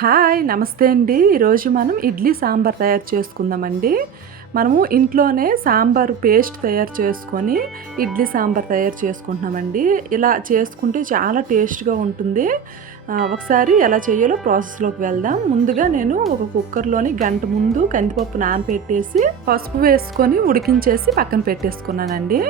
Hi నమస్తే అండి. ఈరోజు మనం ఇడ్లీ సాంబార్ తయారు చేసుకుందామండి. మనము ఇంట్లోనే సాంబార్ పేస్ట్ తయారు చేసుకొని ఇడ్లీ సాంబార్ తయారు చేసుకుంటున్నామండి. ఇలా చేసుకుంటే చాలా టేస్ట్గా ఉంటుంది. ఒకసారి ఎలా చేయాలో ప్రాసెస్లోకి వెళ్దాం. ముందుగా నేను ఒక కుక్కర్లోని గంట ముందు కందిపప్పు నానబెట్టేసి పసుపు వేసుకొని ఉడికించేసి పక్కన పెట్టేసుకున్నానండి.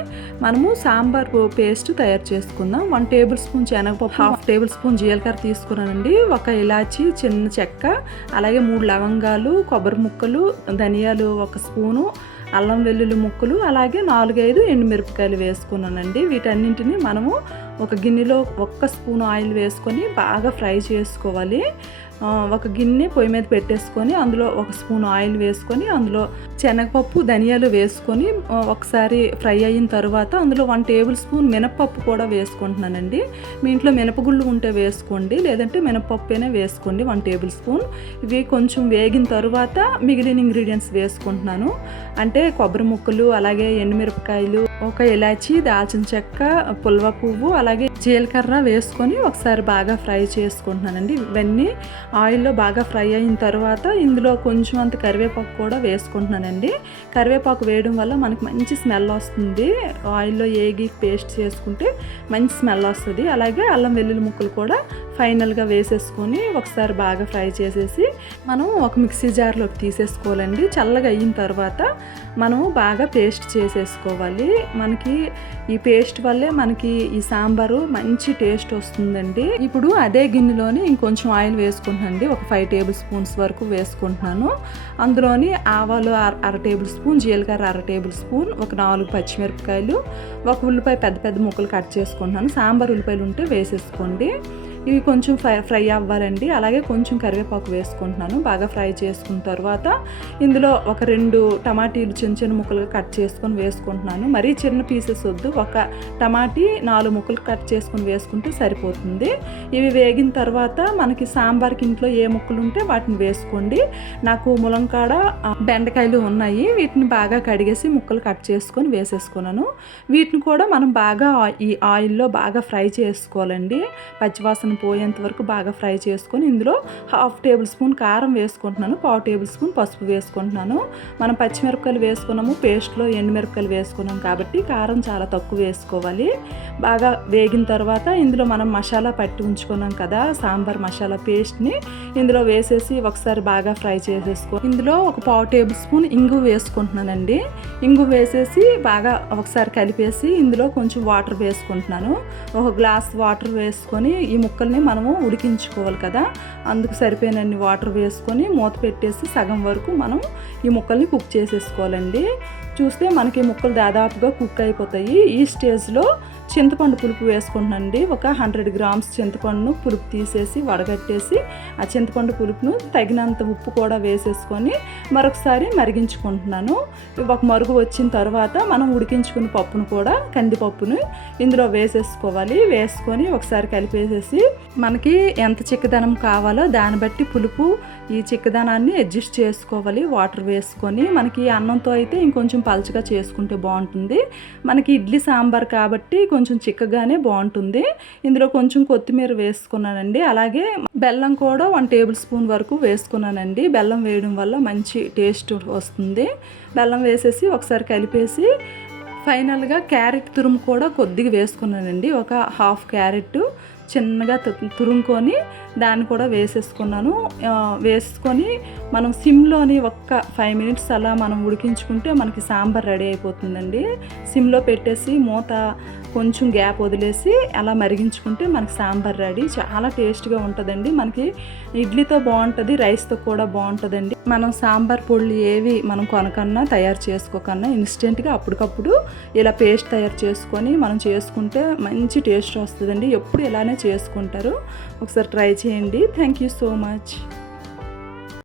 మనము సాంబార్ పేస్ట్ తయారు చేసుకుందాం. 1 టేబుల్ స్పూన్ శనగపప్పు, 1/2 టేబుల్ స్పూన్ జీలకర్ర తీసుకున్నానండి. ఒక ఇలాచి, చిన్న చెక్క, అలాగే 3 లవంగాలు, కొబ్బరి ముక్కలు, ధనియాలు 1 స్పూను, అల్లం వెల్లుల్లి ముక్కలు, అలాగే 4-5 ఎండుమిరపకాయలు వేసుకున్నానండి. వీటన్నింటినీ మనము ఒక గిన్నెలో 1 స్పూన్ ఆయిల్ వేసుకొని బాగా ఫ్రై చేసుకోవాలి. ఒక గిన్నె పొయ్యి మీద పెట్టేసుకొని అందులో 1 స్పూన్ ఆయిల్ వేసుకొని అందులో శనగపప్పు, ధనియాలు వేసుకొని ఒకసారి ఫ్రై అయిన తర్వాత అందులో 1 టేబుల్ స్పూన్ మినపప్పు కూడా వేసుకుంటున్నానండి. మీ ఇంట్లో మినపగుళ్ళు ఉంటే వేసుకోండి, లేదంటే మినపప్పైనా వేసుకోండి 1 టేబుల్ స్పూన్. ఇవి కొంచెం వేగిన తర్వాత మిగిలిన ఇంగ్రీడియంట్స్ వేసుకుంటున్నాను. అంటే కొబ్బరి ముక్కలు, అలాగే ఎండుమిరపకాయలు, ఒక ఇలాచి, దాల్చిన చెక్క, పుల్వ పువ్వు, అలాగే జీలకర్ర వేసుకొని ఒకసారి బాగా ఫ్రై చేసుకుంటున్నానండి. ఇవన్నీ ఆయిల్లో బాగా ఫ్రై అయిన తర్వాత ఇందులో కొంచెం అంత కరివేపాకు కూడా వేసుకుంటున్నానండి. కరివేపాకు వేయడం వల్ల మనకి మంచి స్మెల్ వస్తుంది. ఆయిల్లో ఏగి పేస్ట్ చేసుకుంటే మంచి స్మెల్ వస్తుంది. అలాగే అల్లం వెల్లుల్లి ముక్కలు కూడా ఫైనల్గా వేసేసుకొని ఒకసారి బాగా ఫ్రై చేసేసి మనం ఒక మిక్సీ జార్లోకి తీసేసుకోవాలండి. చల్లగా అయిన తర్వాత మనం బాగా పేస్ట్ చేసేసుకోవాలి. మనకి ఈ పేస్ట్ వల్లే మనకి ఈ సాంబారు మంచి టేస్ట్ వస్తుందండి. ఇప్పుడు అదే గిన్నెలోని ఇంకొంచెం ఆయిల్ వేసుకుంటున్నానండి. ఒక 5 టేబుల్ స్పూన్స్ వరకు వేసుకుంటున్నాను. అందులోని ఆవాలు 1/2 టేబుల్ స్పూన్, జీలకర్ర 1/2 టేబుల్ స్పూన్, ఒక 4 పచ్చిమిరపకాయలు, ఒక ఉల్లిపాయ పెద్ద పెద్ద ముక్కలు కట్ చేసుకుంటున్నాను. సాంబార్ ఉల్లిపాయలు ఉంటే వేసేసుకోండి. ఇవి కొంచెం ఫ్రై అవ్వాలండి. అలాగే కొంచెం కరివేపాకు వేసుకుంటున్నాను. బాగా ఫ్రై చేసుకున్న తర్వాత ఇందులో ఒక 2 టమాటీలు చిన్న చిన్న ముక్కలుగా కట్ చేసుకొని వేసుకుంటున్నాను. మరీ చిన్న పీసెస్ వద్దు, ఒక టమాటీ 4 ముక్కలు కట్ చేసుకొని వేసుకుంటే సరిపోతుంది. ఇవి వేగిన తర్వాత మనకి సాంబార్కి ఇంట్లో ఏ ముక్కలు ఉంటే వాటిని వేసుకోండి. నాకు ములంకాడ, బెండకాయలు ఉన్నాయి. వీటిని బాగా కడిగేసి ముక్కలు కట్ చేసుకొని వేసేసుకున్నాను. వీటిని కూడా మనం బాగా ఈ ఆయిల్లో బాగా ఫ్రై చేసుకోవాలండి. పచ్చివాసన పోయేంత వరకు బాగా ఫ్రై చేసుకొని ఇందులో 1/2 టేబుల్ స్పూన్ కారం వేసుకుంటున్నాను, 1/4 టేబుల్ స్పూన్ పసుపు వేసుకుంటున్నాను. మనం పచ్చిమిరపకాయలు వేసుకున్నాము, పేస్ట్లో ఎండుమిరపకాయలు వేసుకున్నాం కాబట్టి కారం చాలా తక్కువ వేసుకోవాలి. బాగా వేగిన తర్వాత ఇందులో మనం మసాలా పట్టి ఉంచుకున్నాం కదా, సాంబార్ మసాలా పేస్ట్ని ఇందులో వేసేసి ఒకసారి బాగా ఫ్రై చేసేసుకొని ఇందులో ఒక 1/4 టేబుల్ స్పూన్ ఇంగు వేసుకుంటున్నానండి. ఇంగు వేసేసి బాగా ఒకసారి కలిపేసి ఇందులో కొంచెం వాటర్ వేసుకుంటున్నాను. ఒక గ్లాస్ వాటర్ వేసుకొని ఈ ముక్కల్ని మనము ఉడికించుకోవాలి కదా, అందుకు సరిపోయినన్ని వాటర్ వేసుకొని మూత పెట్టేసి సగం వరకు మనం ఈ ముక్కల్ని కుక్ చేసేసుకోవాలండి. చూస్తే మనకి ముక్కలు దాదాపుగా కుక్ అయిపోతాయి. ఈ స్టేజ్లో చింతపండు పులుపు వేసుకుంటున్నానండి. ఒక 100 గ్రామ్స్ చింతపండును పులుపు తీసేసి వడగట్టేసి ఆ చింతపండు పులుపును తగినంత ఉప్పు కూడా వేసేసుకొని మరొకసారి మరిగించుకుంటున్నాను. ఒక మరుగు వచ్చిన తర్వాత మనం ఉడికించుకున్న పప్పును కూడా, కందిపప్పును ఇందులో వేసేసుకోవాలి. వేసుకొని ఒకసారి కలిపేసేసి మనకి ఎంత చిక్కదనం కావాలో దాన్ని బట్టి పులుపు, ఈ చిక్కదనాన్ని అడ్జస్ట్ చేసుకోవాలి. వాటర్ వేసుకొని మనకి అన్నంతో అయితే ఇంకొంచెం పల్చగా చేసుకుంటే బాగుంటుంది. మనకి ఇడ్లీ సాంబార్ కాబట్టి కొంచెం చిక్కగానే బాగుంటుంది. ఇందులో కొంచెం కొత్తిమీర వేసుకున్నానండి. అలాగే బెల్లం కూడా 1 టేబుల్ స్పూన్ వరకు వేసుకున్నానండి. బెల్లం వేయడం వల్ల మంచి టేస్ట్ వస్తుంది. బెల్లం వేసేసి ఒకసారి కలిపేసి ఫైనల్గా క్యారెట్ తురుము కూడా కొద్దిగా వేసుకున్నానండి. ఒక 1/2 క్యారెట్ చిన్నగా తురుముకొని దాన్ని కూడా వేసేసుకున్నాను. వేసుకొని మనం సిమ్లోని ఒక్క 5 మినిట్స్ అలా మనం ఉడికించుకుంటే మనకి సాంబార్ రెడీ అయిపోతుందండి. సిమ్లో పెట్టేసి మూత కొంచెం గ్యాప్ వదిలేసి అలా మరిగించుకుంటే మనకి సాంబార్ రెడీ. చాలా టేస్ట్గా ఉంటుందండి. మనకి ఇడ్లీతో బాగుంటుంది, రైస్తో కూడా బాగుంటుందండి. మనం సాంబార్ పొడులు ఏవి మనం కొనకన్నా తయారు చేసుకోకన్నా ఇన్స్టెంట్గా అప్పటికప్పుడు ఇలా పేస్ట్ తయారు చేసుకొని మనం చేసుకుంటే మంచి టేస్ట్ వస్తుందండి. ఎప్పుడు ఇలానే చేసుకుంటారు. ఒకసారి ట్రై చేయండి. Thank you so much.